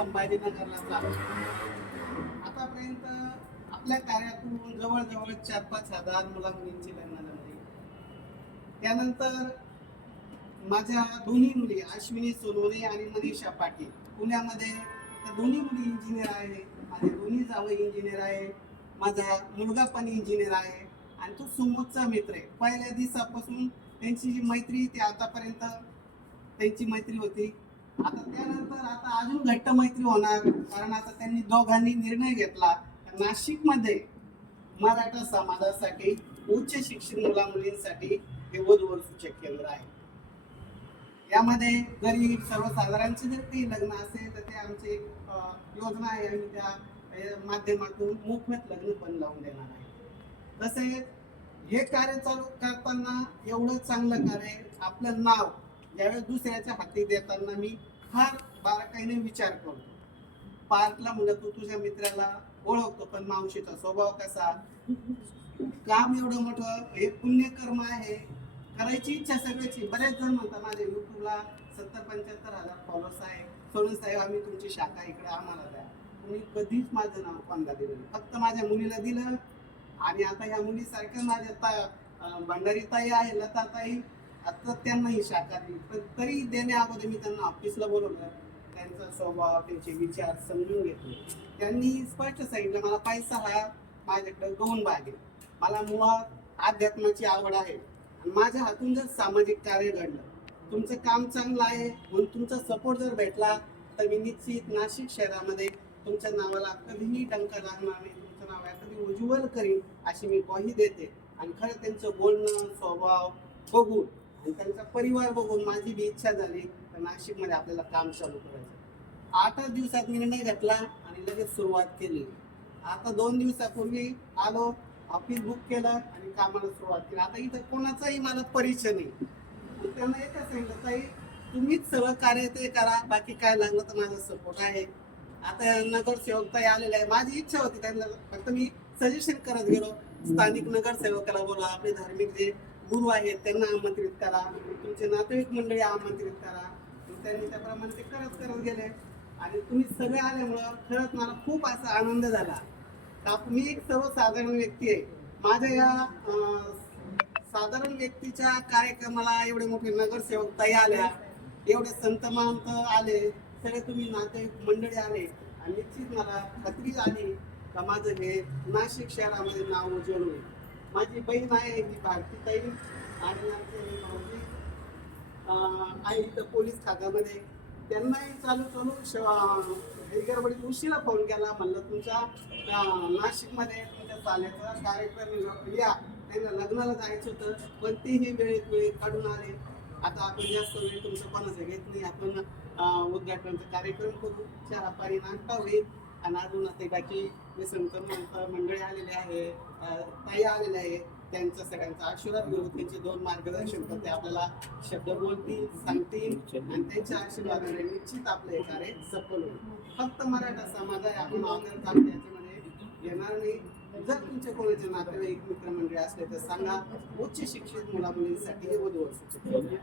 संभाजीनगरला चालू. आतापर्यंत आपल्या कार्यातून जवळजवळ 4-5 हजार मुला मुलींची लग्न झाली. त्यानंतर माझ्या दोन्ही मुली अश्विनी सोनवणे आणि मनीषा पाटील पुण्यामध्ये, त्या दोन्ही मुली इंजिनियर आहे. माझे दोन्ही जावई इंजिनियर आहे. माझा मुलगा पण इंजिनियर आहे आणि तो सुमोदचा मित्र आहे. पहिल्या दिवसापासून त्यांची जी मैत्री ती आतापर्यंत त्यांची मैत्री होती. आता त्यानंतर आता अजून घट्ट मैत्री होणार, कारण आता त्यांनी दोघांनी निर्णय घेतला नाशिकमध्ये मराठा समाजासाठी उच्च शिक्षण मुला मुलींसाठी हे वधूवर सूचक केंद्र आहे. यामध्ये जरी सर्वसाधारणचे जर काही लग्न असेल तर ते आमची योजना आहे, आम्ही त्या माध्यमातून मोफत लग्न पण लावून देणार आहे. तसेच हे कार्य चालू करताना एवढं चांगलं कार्य, आपलं नाव ज्यावेळेस दुसऱ्याच्या हाती देताना मी फार बारकाईने विचार करतो. पार्कला म्हणलं तू तुझ्या मित्राला ओळखतो, पण मावशीचा स्वभाव कसा, काम एवढं मोठं, हे पुण्यकर्म आहे, करायची इच्छा सगळ्याची. बरेच जण म्हणतात माझ्या युट्यूबला 70-75 हजार फॉलोअर्स आहे, सोनू साहेब आम्ही तुमची शाखा इकडे आम्हाला द्या. तुम्ही कधीच माझं नाव कोणता दिलं नाही, फक्त माझ्या मुलीला दिलं. आणि आता ह्या मुलीसारख्या माझ्या भंडारी ताई आहे, लता ताई, आता त्यांना ही शाखा दिली. पण तरी देण्या अगोदर मी त्यांना ऑफिसला बोलवलं, त्यांचा स्वभाव त्यांचे विचार समजून घेतले. त्यांनी स्पष्ट सांगितलं मला पैसा हा माझ्याकडे गौण भाग आहे, मला मुळात अध्यात्माची आवड आहे आणि माझ्या हातून जर सामाजिक कार्य घडलं, तुमचं काम चांगलं आहे म्हणून तुमचा सपोर्ट जर भेटला तर मी निश्चित नाशिक शहरामध्ये तुमच्या नावाला कधीही डंका लागणार नाही, तुमचं नाव कधी उज्ज्वल करीन अशी मी ग्वाही देते. आणि खरं त्यांचं बोलणं स्वभाव बघून आणि त्यांचा परिवार बघून माझी बी इच्छा झाली तर नाशिकमध्ये आपल्याला काम चालू करायचं. 8 दिवसात निर्णय घेतला आणि लगेच सुरुवात केली. आता 2 दिवसापूर्वी आलो, ऑफिस बुक केलं आणि कामाला सुरुवात केली. आता इथं कोणाचाही मला परिचय नाही. त्यांना एकच सांगितलं, ताई तुम्हीच सगळं कार्य ते करा, बाकी काय लागलं तर माझा सपोर्ट आहे. आता नगरसेवक ताई आलेले आहे, माझी इच्छा होती त्यांना, फक्त मी सजेशन करत गेलो, स्थानिक नगरसेवकाला बोला, आपले धार्मिक जे गुरु आहेत त्यांना आमंत्रित करा, तुमचे नातेवाईक मंडळी आमंत्रित करा. त्यांनी त्याप्रमाणे ते करत गेले आणि तुम्ही सगळे आल्यामुळं खरंच मला खूप असा आनंद झाला. मी एक सर्वसाधारण व्यक्ती आहे, माझ्या या साधारण व्यक्तीच्या कार्यक्रमाला एवढे मोठे नगरसेवक ताई आल्या, एवढे संत महंत आले, सगळे तुम्ही नातेवाईक मंडळी आले आणि निश्चित मला खात्री झाली का माझं हे नाशिक शहरामध्ये नाव उज्ज्वल होईल. माझी बहीण आहे ही भारती ताई आणि आमचे भाऊजी आहे इथं पोलीस खात्यामध्ये, त्यांनाही चालू गडबडीत उशिरा फोन केला, म्हणलं तुमच्या नाशिकमध्ये तुमच्या चाल्याचा कार्यक्रम या, त्यांना लग्नाला जायचं होतं पण तेही वेळेत काढून आले. आता आपण जास्त वेळ तुमचं कोणाचं घेत नाही, आपण उद्घाटनाचा कार्यक्रम करू, चहापारी नाश्ता होईल आणि अजून ते बाकी संत मंडळी आलेले आहे, ताई आलेले आहे, त्यांचा सगळ्यांचा आशीर्वाद घेऊ. त्यांचे 2 मार्गदर्शन करते, आपल्याला शब्द बोलतील, सांगतील आणि त्यांच्या आशीर्वादाने निश्चित आपलं हे कार्य सफल होईल. फक्त मराठा समाज आहे, आपण ऑनर काम त्याच्यामध्ये येणार नाही. जर तुमचे कोणाचे नातेवाईक मित्रमंडळी असले तर सांगा, उच्च शिक्षित मुला मुलींसाठी हे वधूवर सूचक.